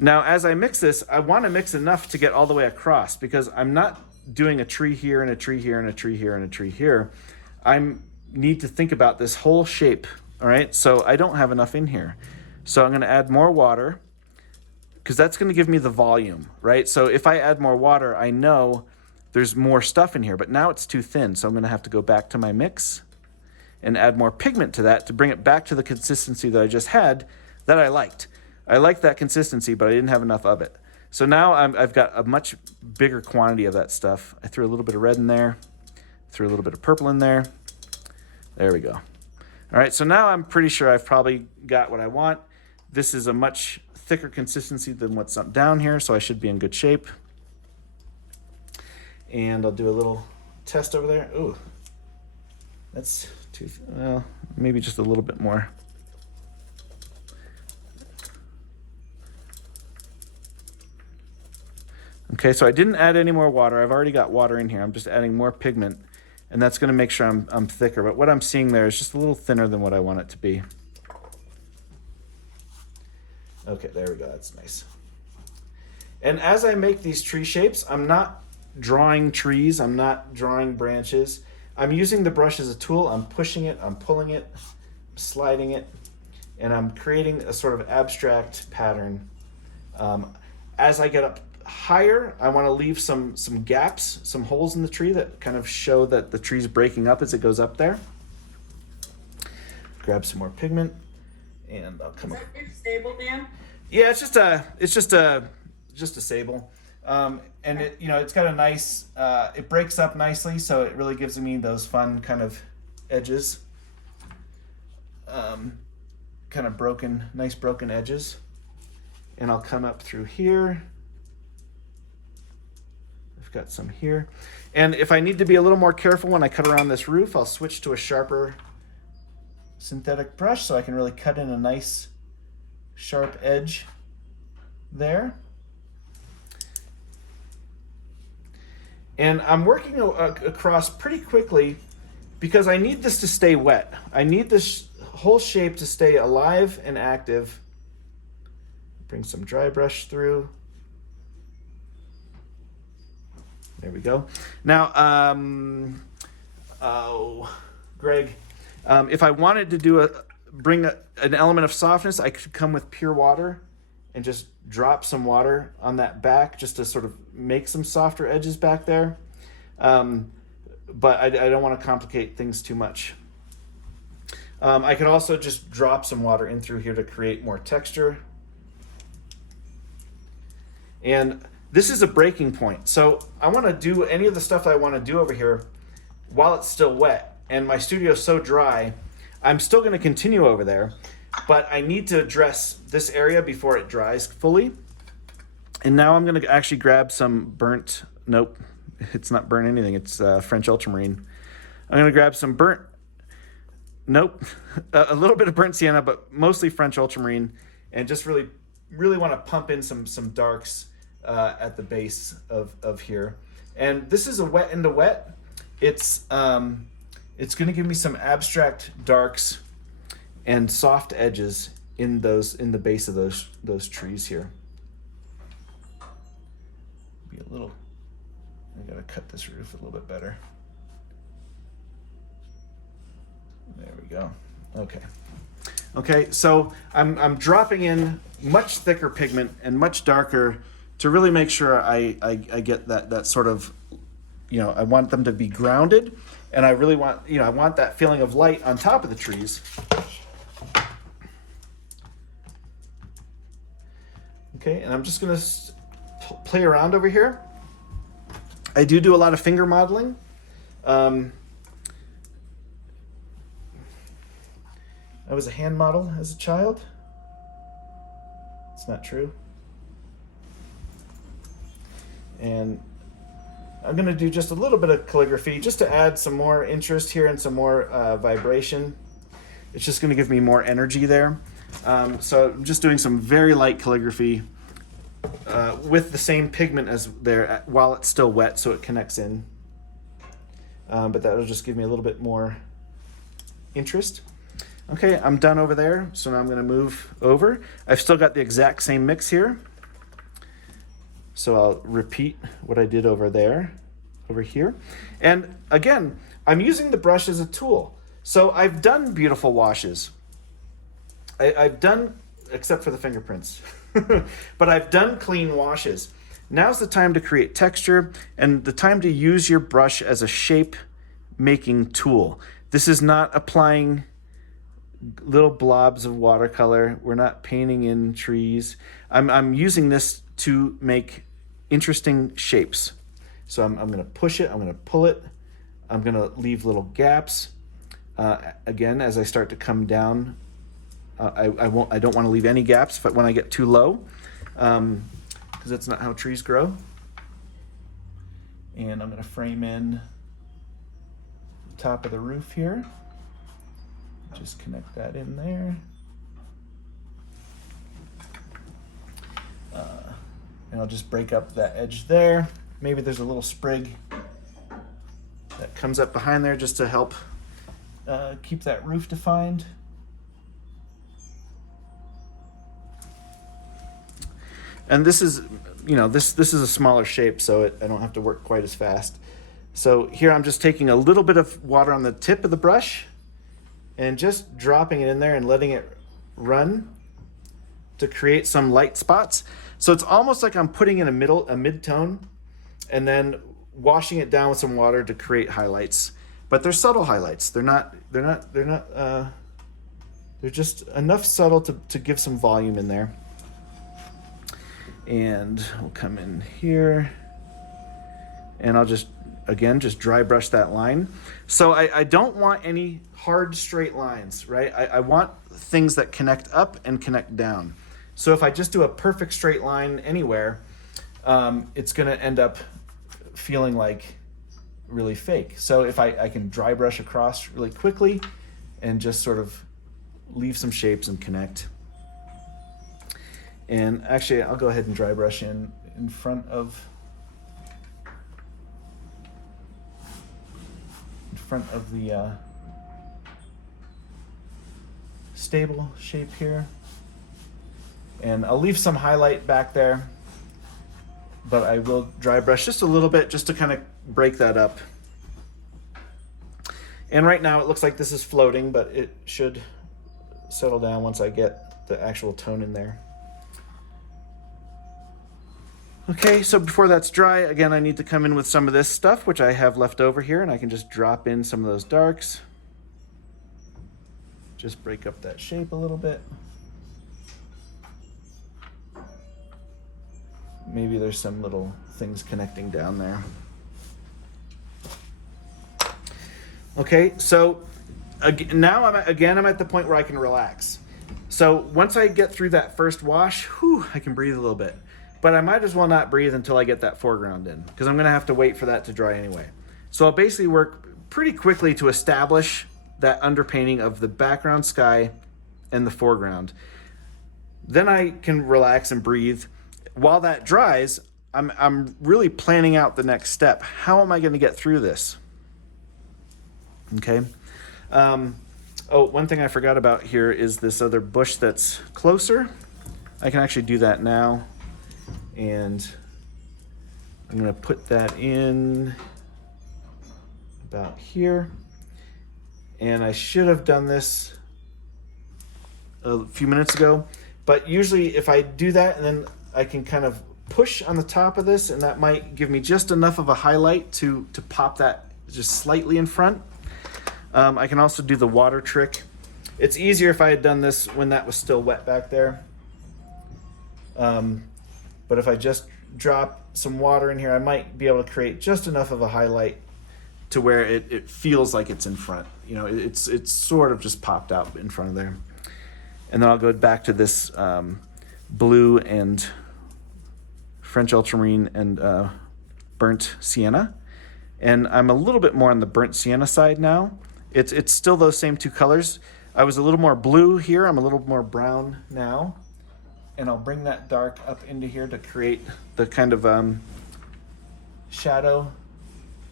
now as I mix this, I want to mix enough to get all the way across because I'm not doing a tree here and a tree here and a tree here and a tree here. I need to think about this whole shape, all right? So I don't have enough in here. So I'm going to add more water because that's going to give me the volume, right? So if I add more water, I know there's more stuff in here, but now it's too thin. So I'm going to have to go back to my mix and add more pigment to that to bring it back to the consistency that I just had that I liked. I liked that consistency, but I didn't have enough of it. So now I've got a much bigger quantity of that stuff. I threw a little bit of red in there, threw a little bit of purple in there. There we go. All right, so now I'm pretty sure I've probably got what I want. This is a much thicker consistency than what's up down here, so I should be in good shape. And I'll do a little test over there. Ooh, that's too, well, maybe just a little bit more. Okay, so I didn't add any more water. I've already got water in here. I'm just adding more pigment, and that's going to make sure I'm thicker. But what I'm seeing there is just a little thinner than what I want it to be. Okay, there we go. That's nice. And as I make these tree shapes, I'm not drawing trees. I'm not drawing branches. I'm using the brush as a tool. I'm pushing it. I'm pulling it, sliding it, and I'm creating a sort of abstract pattern. As I get up higher, I want to leave some gaps, some holes in the tree that kind of show that the tree's breaking up as it goes up there. Grab some more pigment, and I'll come up. Is that your stable, Dan? Yeah, it's just a sable, and it it's got a nice it breaks up nicely, so it really gives me those fun kind of edges, kind of nice broken edges, and I'll come up through here. I've got some here, and if I need to be a little more careful when I cut around this roof, I'll switch to a sharper synthetic brush so I can really cut in a nice sharp edge there. And I'm working across pretty quickly because I need this to stay wet. I need this whole shape to stay alive and active. Bring some dry brush through. There we go. Now, Greg, if I wanted to bring an element of softness, I could come with pure water and just drop some water on that back just to sort of make some softer edges back there. But I don't want to complicate things too much. I could also just drop some water in through here to create more texture. And this is a breaking point. So I want to do any of the stuff that I want to do over here while it's still wet. And my studio is so dry, I'm still going to continue over there, but I need to address this area before it dries fully. And now I'm going to actually grab some burnt, nope, it's not burnt anything, it's French ultramarine. I'm going to grab some burnt, nope, a little bit of burnt sienna, but mostly French ultramarine, and just really want to pump in some darks at the base of here. And this is a wet into wet. It's going to give me some abstract darks and soft edges in the base of those trees here. Be a little. I gotta cut this roof a little bit better. There we go. Okay. Okay, so I'm dropping in much thicker pigment and much darker to really make sure I get that sort of, I want them to be grounded, and I really want, I want that feeling of light on top of the trees. Okay, and I'm just gonna play around over here. I do a lot of finger modeling. I was a hand model as a child. It's not true. And I'm going to do just a little bit of calligraphy just to add some more interest here and some more vibration. It's just going to give me more energy there. So I'm just doing some very light calligraphy with the same pigment as there while it's still wet, so it connects in. But that'll just give me a little bit more interest. Okay, I'm done over there, so now I'm going to move over. I've still got the exact same mix here. So I'll repeat what I did over there, over here. And again, I'm using the brush as a tool. So I've done beautiful washes. I've done, except for the fingerprints, but I've done clean washes. Now's the time to create texture and the time to use your brush as a shape-making tool. This is not applying little blobs of watercolor. We're not painting in trees. I'm using this to make interesting shapes. So I'm going to push it. I'm going to pull it. I'm going to leave little gaps. Again, as I start to come down, I don't want to leave any gaps when I get too low, because that's not how trees grow. And I'm going to frame in the top of the roof here. Just connect that in there. And I'll just break up that edge there. Maybe there's a little sprig that comes up behind there just to help keep that roof defined. And this is, this is a smaller shape, so I don't have to work quite as fast. So here I'm just taking a little bit of water on the tip of the brush and just dropping it in there and letting it run to create some light spots. So it's almost like I'm putting in a mid-tone and then washing it down with some water to create highlights. But they're subtle highlights. They're just enough subtle to give some volume in there. And we'll come in here and I'll just dry brush that line. So I don't want any hard straight lines, right? I want things that connect up and connect down. So if I just do a perfect straight line anywhere, it's gonna end up feeling like really fake. So if I can dry brush across really quickly and just sort of leave some shapes and connect. And actually, I'll go ahead and dry brush in front of front of the stable shape here. And I'll leave some highlight back there, but I will dry brush just a little bit just to kind of break that up. And right now it looks like this is floating, but it should settle down once I get the actual tone in there. Okay, so before that's dry, again, I need to come in with some of this stuff, which I have left over here, and I can just drop in some of those darks. Just break up that shape a little bit. Maybe there's some little things connecting down there. Okay, so now I'm at the point where I can relax. So once I get through that first wash, I can breathe a little bit. But I might as well not breathe until I get that foreground in, because I'm going to have to wait for that to dry anyway. So I'll basically work pretty quickly to establish that underpainting of the background sky and the foreground. Then I can relax and breathe. While that dries, I'm really planning out the next step. How am I going to get through this? Okay. One thing I forgot about here is this other bush that's closer. I can actually do that now. And I'm going to put that in about here. And I should have done this a few minutes ago. But usually if I do that, and then I can kind of push on the top of this, and that might give me just enough of a highlight to pop that just slightly in front. I can also do the water trick. It's easier if I had done this when that was still wet back there. But if I just drop some water in here, I might be able to create just enough of a highlight to where it feels like it's in front. You know, it's sort of just popped out in front of there. And then I'll go back to this blue and French ultramarine and burnt sienna. And I'm a little bit more on the burnt sienna side now. It's still those same two colors. I was a little more blue here. I'm a little more brown now. And I'll bring that dark up into here to create the kind of shadow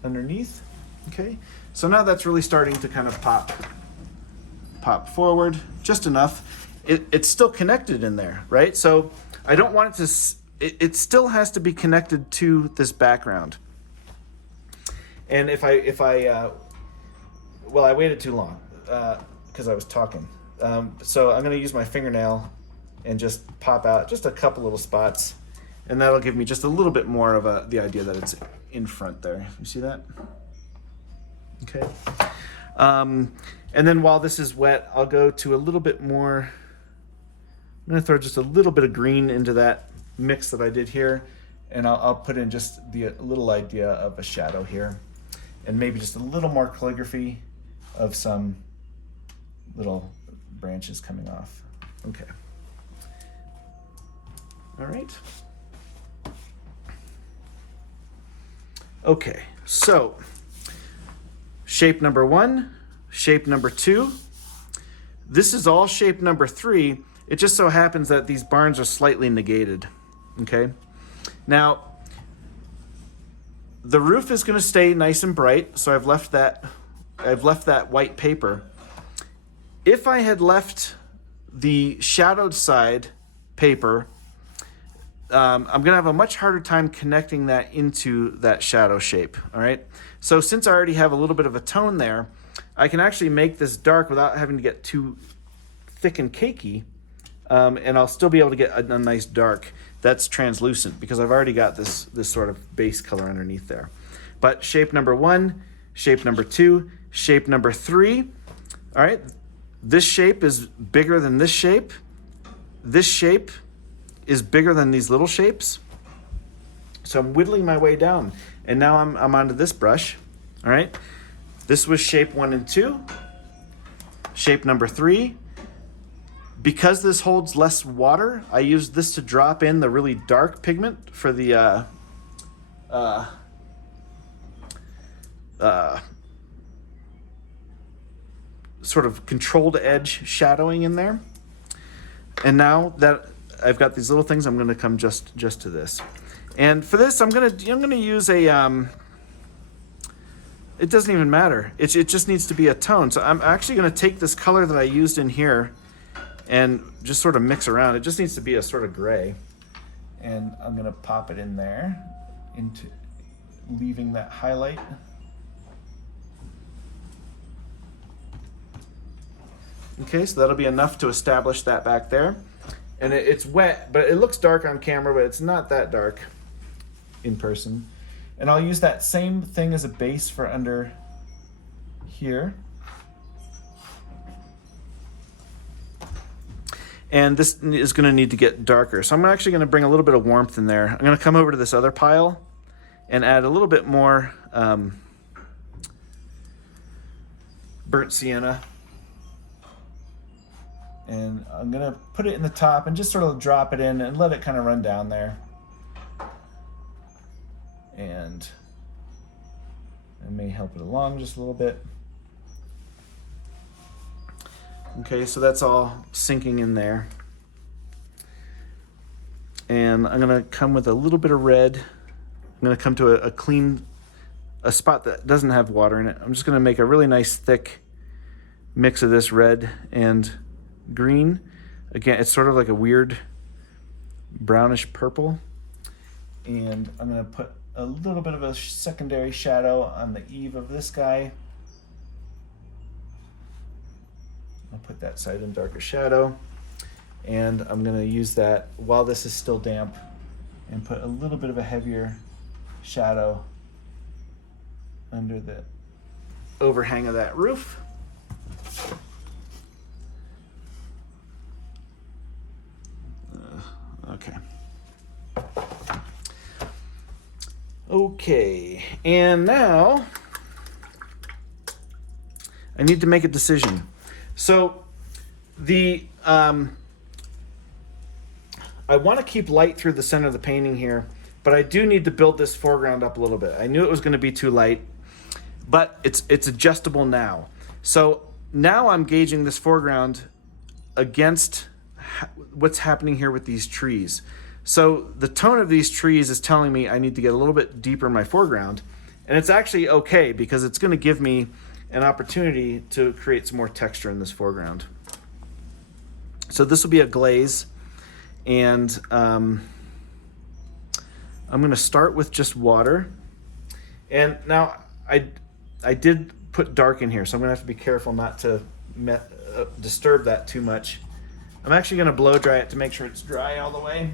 underneath. Okay, so now that's really starting to kind of pop forward just enough. It's still connected in there, right? So I don't want it to, it still has to be connected to this background. And if I waited too long because I was talking. So I'm gonna use my fingernail and just pop out just a couple little spots, and that'll give me just a little bit more of the idea that it's in front there. You see that? Okay. And then while this is wet, I'll go to a little bit more. I'm gonna throw just a little bit of green into that mix that I did here, and I'll put in just the little idea of a shadow here, and maybe just a little more calligraphy of some little branches coming off. Okay. All right. Okay, so shape number 1, shape number 2. This is all shape number 3. It just so happens that these barns are slightly negated. Okay. Now, the roof is going to stay nice and bright, so I've left that white paper. If I had left the shadowed side paper, I'm going to have a much harder time connecting that into that shadow shape, all right? So since I already have a little bit of a tone there, I can actually make this dark without having to get too thick and cakey, and I'll still be able to get a nice dark that's translucent because I've already got this sort of base color underneath there. But shape number 1, shape number 2, shape number 3, all right? This shape is bigger than this shape. This shape is bigger than these little shapes. So I'm whittling my way down. And now I'm onto this brush. All right. This was shape 1 and 2. Shape number 3. Because this holds less water, I used this to drop in the really dark pigment for the sort of controlled edge shadowing in there. And now that I've got these little things, I'm going to come just to this. And for this, I'm going to use a It doesn't even matter. It just needs to be a tone. So I'm actually going to take this color that I used in here and just sort of mix around. It just needs to be a sort of gray. And I'm going to pop it in there, into leaving that highlight. Okay, so that'll be enough to establish that back there. And it's wet, but it looks dark on camera, but it's not that dark in person. And I'll use that same thing as a base for under here. And this is going to need to get darker. So I'm actually going to bring a little bit of warmth in there. I'm going to come over to this other pile and add a little bit more burnt sienna. And I'm going to put it in the top and just sort of drop it in and let it kind of run down there. And it may help it along just a little bit. Okay, so that's all sinking in there. And I'm gonna come with a little bit of red. I'm gonna come to a clean, a spot that doesn't have water in it. I'm just gonna make a really nice thick mix of this red and green. Again, it's sort of like a weird brownish purple. And I'm gonna put a little bit of a secondary shadow on the eave of this guy. I'll put that side in darker shadow. And I'm gonna use that while this is still damp and put a little bit of a heavier shadow under the overhang of that roof. Okay. Okay, and now I need to make a decision. So the I want to keep light through the center of the painting here, but I do need to build this foreground up a little bit. I knew it was going to be too light, but it's adjustable now. So now I'm gauging this foreground against what's happening here with these trees. So the tone of these trees is telling me I need to get a little bit deeper in my foreground. And it's actually okay because it's going to give me an opportunity to create some more texture in this foreground. So this will be a glaze. And I'm going to start with just water. And now I did put dark in here, so I'm going to have to be careful not to disturb that too much. I'm actually going to blow dry it to make sure it's dry all the way.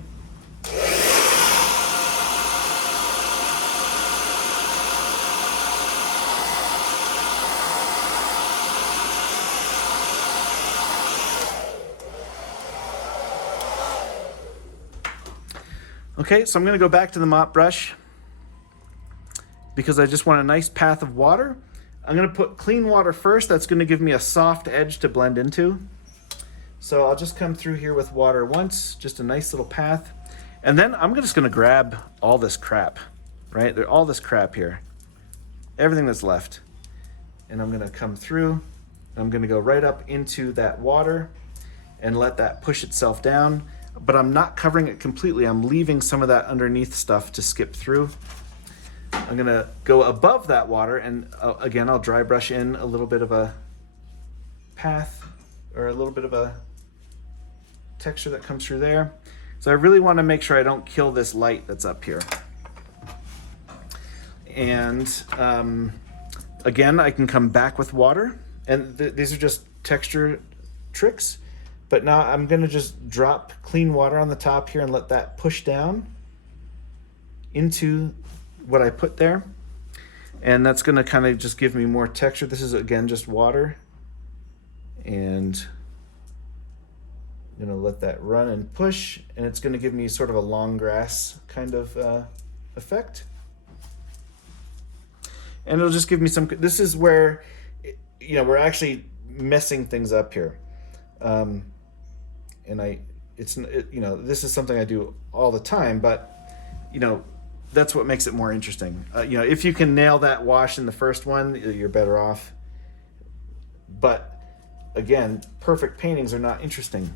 Okay, so I'm going to go back to the mop brush because I just want a nice path of water. I'm going to put clean water first. That's going to give me a soft edge to blend into. So I'll just come through here with water once, just a nice little path. And then I'm just going to grab all this crap, right? All this crap here, everything that's left. And I'm going to come through. I'm going to go right up into that water and let that push itself down. But I'm not covering it completely. I'm leaving some of that underneath stuff to skip through. I'm going to go above that water, and again, I'll dry brush in a little bit of a path or a little bit of a texture that comes through there. So I really want to make sure I don't kill this light that's up here. And again, I can come back with water, and these are just texture tricks. But now I'm going to just drop clean water on the top here and let that push down into what I put there. And that's going to kind of just give me more texture. This is, again, just water. And I'm going to let that run and push. And it's going to give me sort of a long grass kind of effect. And it'll just give me some... This is where, you know, we're actually messing things up here. And you know, this is something I do all the time, but, you know, that's what makes it more interesting. You know, if you can nail that wash in the first one, you're better off. But again, perfect paintings are not interesting.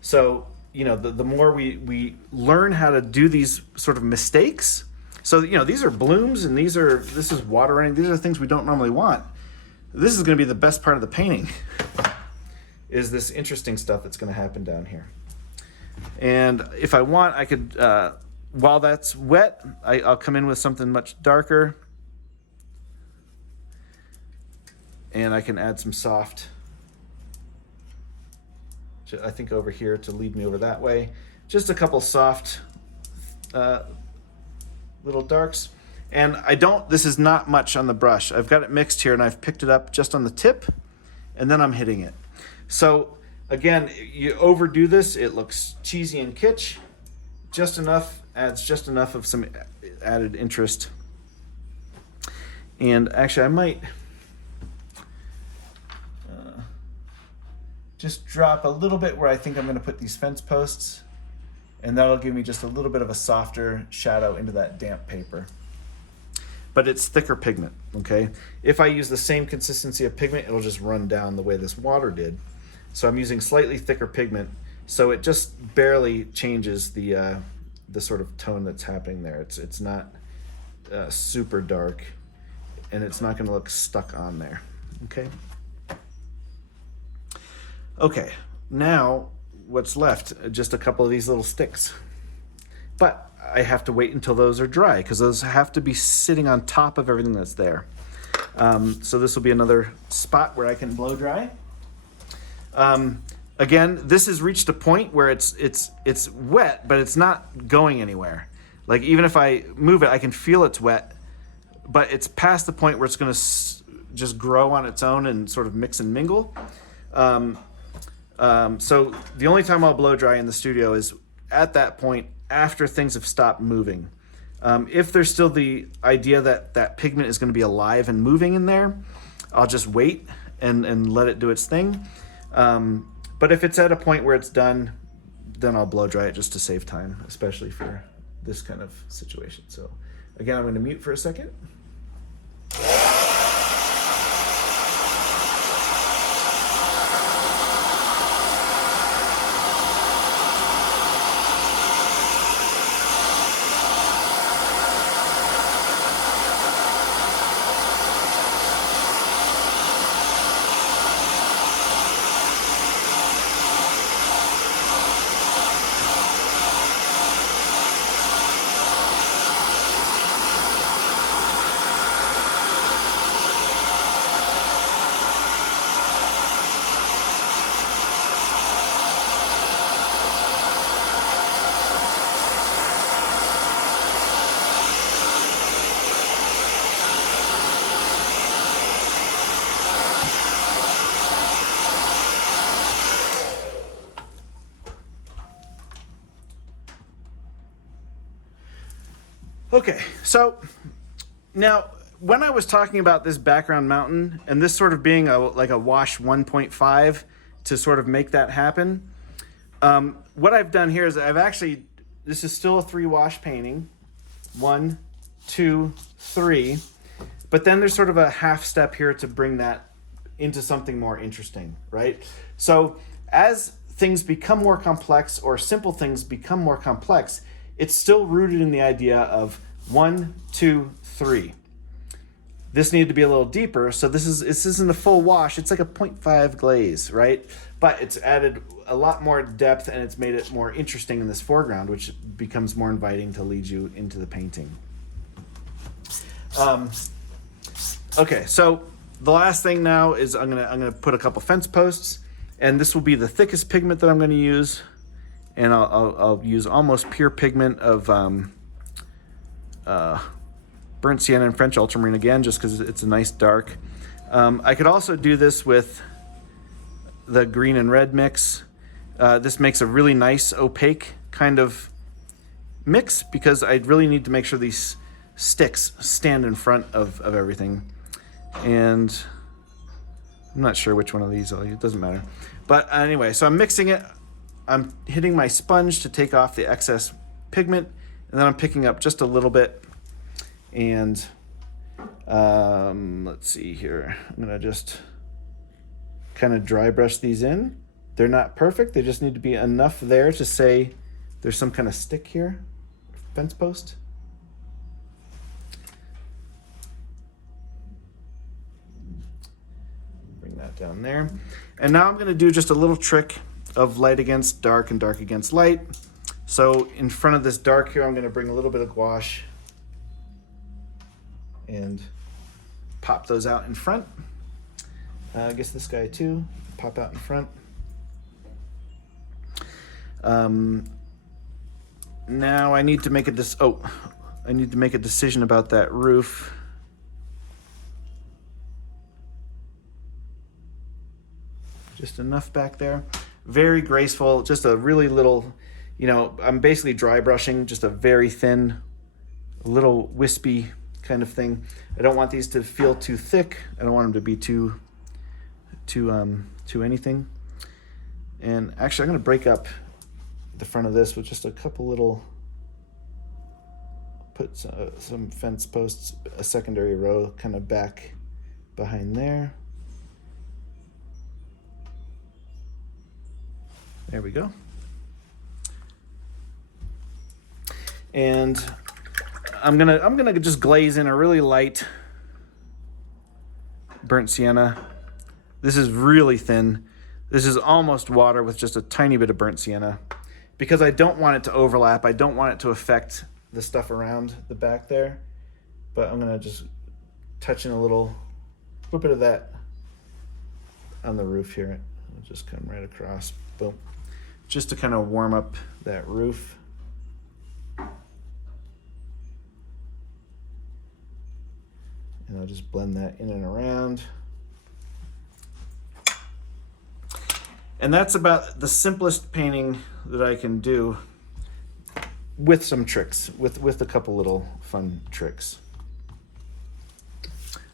So, you know, the more we learn how to do these sort of mistakes. So, you know, these are blooms and this is water running. These are things we don't normally want. This is going to be the best part of the painting, is this interesting stuff that's going to happen down here. And if I want, I could, while that's wet, I'll come in with something much darker. And I can add some soft, I think over here to lead me over that way. Just a couple soft little darks. And this is not much on the brush. I've got it mixed here and I've picked it up just on the tip and then I'm hitting it. So again, you overdo this, it looks cheesy and kitsch. Just enough, adds just enough of some added interest. And actually I might just drop a little bit where I think I'm going to put these fence posts, and that'll give me just a little bit of a softer shadow into that damp paper. But it's thicker pigment, okay? If I use the same consistency of pigment, it'll just run down the way this water did. So I'm using slightly thicker pigment, so it just barely changes the sort of tone that's happening there. It's not super dark, and it's not going to look stuck on there, okay? Okay, now what's left? Just a couple of these little sticks. But I have to wait until those are dry because those have to be sitting on top of everything that's there. So this will be another spot where I can blow dry. Again, this has reached a point where it's wet, but it's not going anywhere. Like even if I move it, I can feel it's wet, but it's past the point where it's going to just grow on its own and sort of mix and mingle. So the only time I'll blow dry in the studio is at that point after things have stopped moving. If there's still the idea that pigment is going to be alive and moving in there, I'll just wait and let it do its thing. But if it's at a point where it's done, then I'll blow dry it just to save time, especially for this kind of situation. So again, I'm going to mute for a second. Okay, so now when I was talking about this background mountain and this sort of being like a wash 1.5 to sort of make that happen, what I've done here is this is still a 3-wash painting, 1, 2, 3, but then there's sort of a half step here to bring that into something more interesting, right? So as things become more complex or simple things become more complex, it's still rooted in the idea of 1, 2, 3. This needed to be a little deeper, so this isn't a full wash. It's like a 0.5 glaze, right? But it's added a lot more depth and it's made it more interesting in this foreground, which becomes more inviting to lead you into the painting. Okay, so the last thing now is I'm gonna put a couple fence posts, and this will be the thickest pigment that I'm gonna use. And I'll use almost pure pigment of burnt sienna and French ultramarine again, just because it's a nice dark. I could also do this with the green and red mix. This makes a really nice opaque kind of mix because I really need to make sure these sticks stand in front of everything. And I'm not sure which one of these I'll use, it doesn't matter. But anyway, so I'm mixing it. I'm hitting my sponge to take off the excess pigment, and then I'm picking up just a little bit. And let's see here. I'm gonna just kind of dry brush these in. They're not perfect. They just need to be enough there to say there's some kind of stick here, fence post. down there. And now I'm going to do just a little trick of light against dark and dark against light. So in front of this dark here, I'm going to bring a little bit of gouache and pop those out in front. I guess this guy too, pop out in front. Now I need to make a decision about that roof. Just enough back there. Very graceful, just a really little, I'm basically dry brushing, just a very thin, little wispy kind of thing. I don't want these to feel too thick. I don't want them to be too anything. And actually I'm gonna break up the front of this with just a couple little, put some fence posts, a secondary row kind of back behind there. There we go. And I'm gonna just glaze in a really light burnt sienna. This is really thin. This is almost water with just a tiny bit of burnt sienna. Because I don't want it to overlap, I don't want it to affect the stuff around the back there. But I'm gonna just touch in a little bit of that on the roof here. It'll just come right across, boom. Just to kind of warm up that roof. And I'll just blend that in and around. And that's about the simplest painting that I can do with some tricks, with a couple little fun tricks.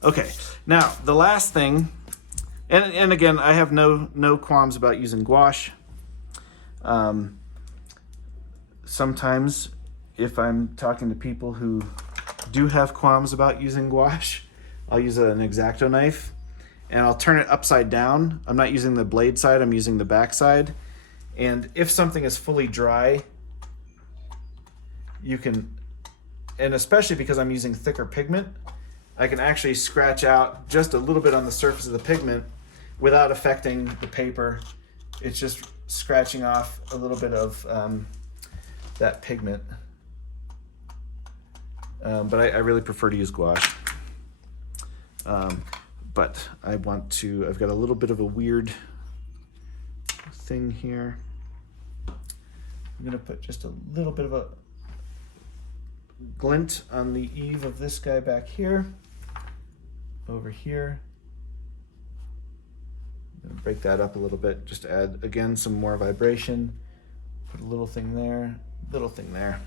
Okay, now the last thing, and again, I have no qualms about using gouache. Sometimes if I'm talking to people who do have qualms about using gouache, I'll use an X-Acto knife and I'll turn it upside down. I'm not using the blade side, I'm using the back side. And if something is fully dry, you can, and especially because I'm using thicker pigment, I can actually scratch out just a little bit on the surface of the pigment without affecting the paper. It's just scratching off a little bit of that pigment. But I really prefer to use gouache. But I've got a little bit of a weird thing here. I'm gonna put just a little bit of a glint on the eave of this guy back here, over here. I'm gonna break that up a little bit, just to add, again, some more vibration. Put a little thing there, little thing there.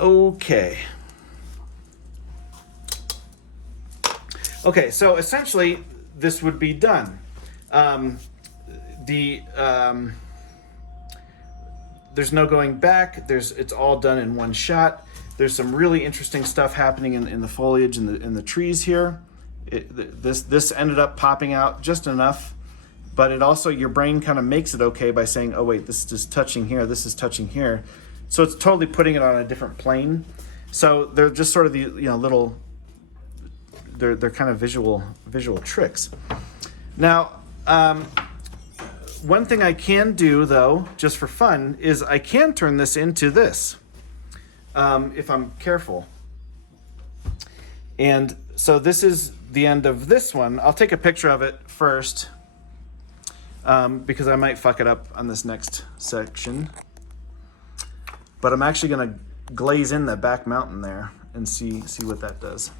Okay. Okay, so essentially this would be done. There's no going back. It's all done in one shot. There's some really interesting stuff happening in the foliage and in the trees here. This ended up popping out just enough, but it also, your brain kind of makes it okay by saying, oh wait, this is touching here, this is touching here. So it's totally putting it on a different plane. So they're just sort of the little, they're kind of visual tricks. Now, one thing I can do though, just for fun, is I can turn this into this, if I'm careful. And so this is the end of this one. I'll take a picture of it first, because I might fuck it up on this next section. But I'm actually gonna glaze in the back mountain there and see what that does.